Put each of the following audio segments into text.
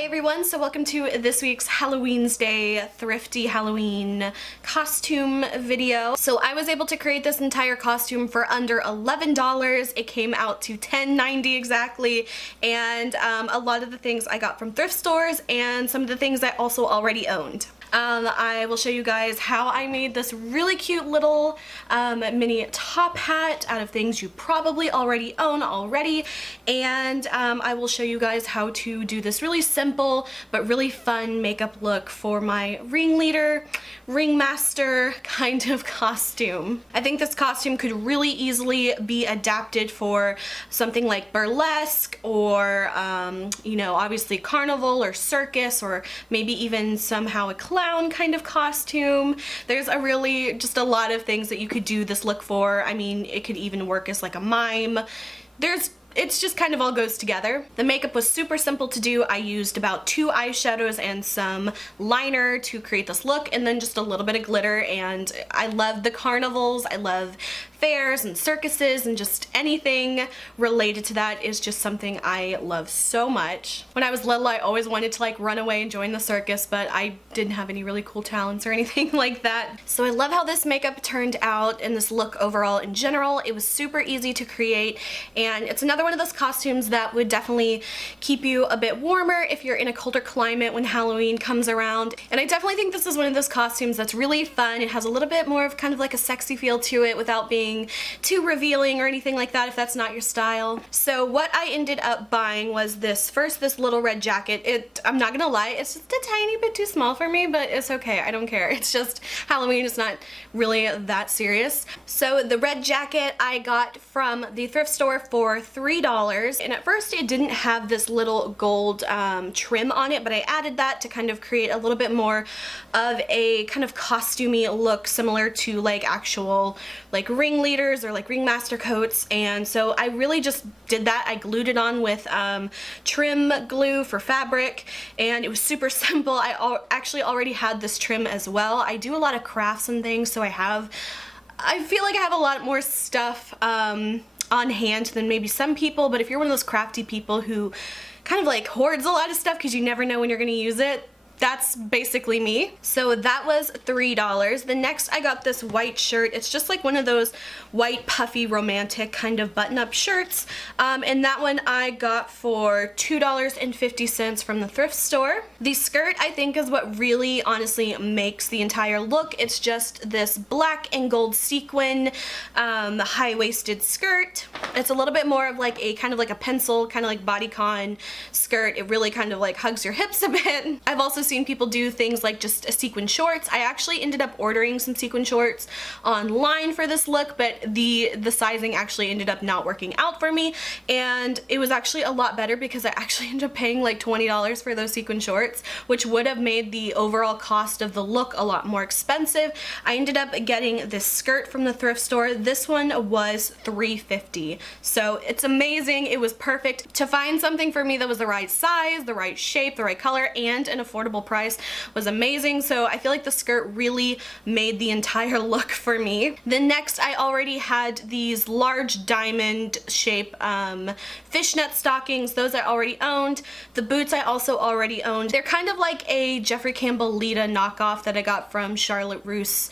Hey everyone, so welcome to this week's Halloweensday Thrifty Halloween costume video. So I was able to create this entire costume for under $11. It came out to $10.90 exactly, and a lot of the things I got from thrift stores and some of the things I also already owned. I will show you guys how I made this really cute little mini top hat out of things you probably already own already, and I will show you guys how to do this really simple but really fun makeup look for my ringleader, ringmaster kind of costume. I think this costume could really easily be adapted for something like burlesque or you know, obviously carnival or circus, or maybe even somehow a clown kind of costume. There's just a lot of things that you could do this look for. I mean, it could even work as like a mime. It's just kind of all goes together. The makeup was super simple to do. I used about 2 eyeshadows and some liner to create this look, and then just a little bit of glitter. And I love the carnivals. I love fairs and circuses, and just anything related to that is just something I love so much. When I was little, I always wanted to like run away and join the circus, but I didn't have any really cool talents or anything like that. So I love how this makeup turned out and this look overall in general. It was super easy to create, and it's another one of those costumes that would definitely keep you a bit warmer if you're in a colder climate when Halloween comes around. And I definitely think this is one of those costumes that's really fun. It has a little bit more of kind of like a sexy feel to it without being too revealing or anything like that if that's not your style. So what I ended up buying was this little red jacket. I'm not gonna lie, it's just a tiny bit too small for me, but it's okay, I don't care. It's just Halloween, it's not really that serious. So the red jacket I got from the thrift store for $3, and at first it didn't have this little gold trim on it, but I added that to kind of create a little bit more of a kind of costumey look, similar to like actual like ringleaders or like ringmaster coats. And so I really just did that. I glued it on with trim glue for fabric, and it was super simple. I actually already had this trim as well. I do a lot of crafts and things, so I feel like I have a lot more stuff on hand than maybe some people, but if you're one of those crafty people who kind of like hoards a lot of stuff because you never know when you're gonna use it, that's basically me. So that was $3. The next I got this white shirt. It's just like one of those white puffy romantic kind of button-up shirts, and that one I got for $2.50 from the thrift store. The skirt I think is what really honestly makes the entire look. It's just this black and gold sequin high-waisted skirt. It's a little bit more of like a kind of like a pencil, kind of like bodycon skirt. It really kind of like hugs your hips a bit. I've also seen people do things like just a sequin shorts. I actually ended up ordering some sequin shorts online for this look, but the sizing actually ended up not working out for me, and it was actually a lot better because I actually ended up paying like $20 for those sequin shorts, which would have made the overall cost of the look a lot more expensive. I ended up getting this skirt from the thrift store. This one was $3.50, so it's amazing. It was perfect. To find something for me that was the right size, the right shape, the right color, and an affordable price was amazing. So I feel like the skirt really made the entire look for me. Then next I already had these large diamond shape fishnet stockings. Those I already owned. The boots I also already owned. They're kind of like a Jeffrey Campbell Lita knockoff that I got from Charlotte Russe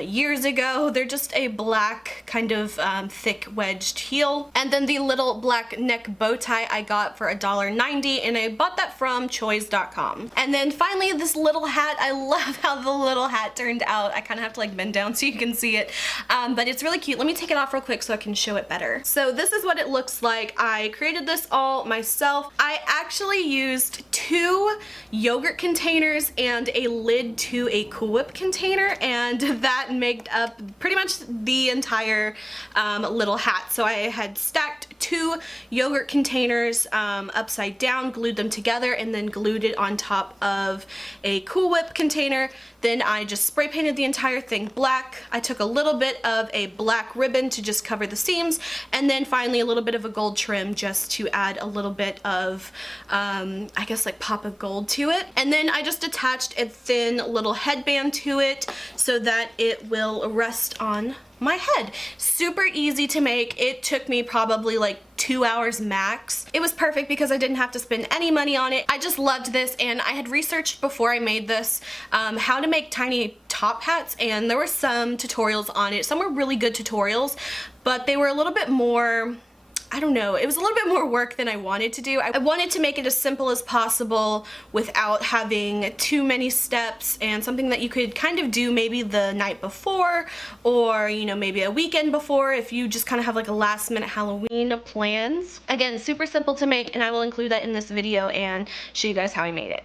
years ago. They're just a black kind of thick wedged heel. And then the little black neck bow tie I got for $1.90, and I bought that from choice.com. And then finally this little hat. I love how the little hat turned out. I kind of have to like bend down so you can see it, but it's really cute. Let me take it off real quick so I can show it better. So this is what it looks like. I created this all myself. I actually used 2 yogurt containers and a lid to a Cool Whip container, and that made up pretty much the entire little hat. So I had stacked 2 yogurt containers upside down, glued them together, and then glued it on top of a Cool Whip container. Then I just spray painted the entire thing black. I took a little bit of a black ribbon to just cover the seams, and then finally a little bit of a gold trim just to add a little bit of I guess like pop of gold to it. And then I just attached a thin little headband to it so that it will rest on my head. Super easy to make. It took me probably like like 2 hours max. It was perfect because I didn't have to spend any money on it. I just loved this, and I had researched before I made this how to make tiny top hats, and there were some tutorials on it. Some were really good tutorials, but they were a little bit more, I don't know, it was a little bit more work than I wanted to do. I wanted to make it as simple as possible without having too many steps, and something that you could kind of do maybe the night before, or you know, maybe a weekend before if you just kind of have like a last minute Halloween plans. Again, super simple to make, and I will include that in this video and show you guys how I made it.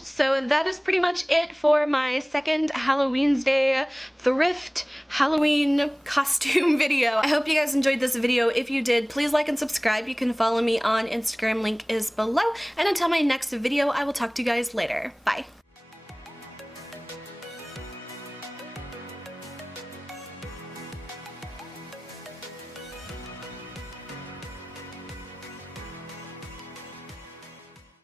So that is pretty much it for my second Halloweensday thrift Halloween costume video. I hope you guys enjoyed this video. If you did, please like and subscribe. You can follow me on Instagram, link is below. And until my next video, I will talk to you guys later. Bye.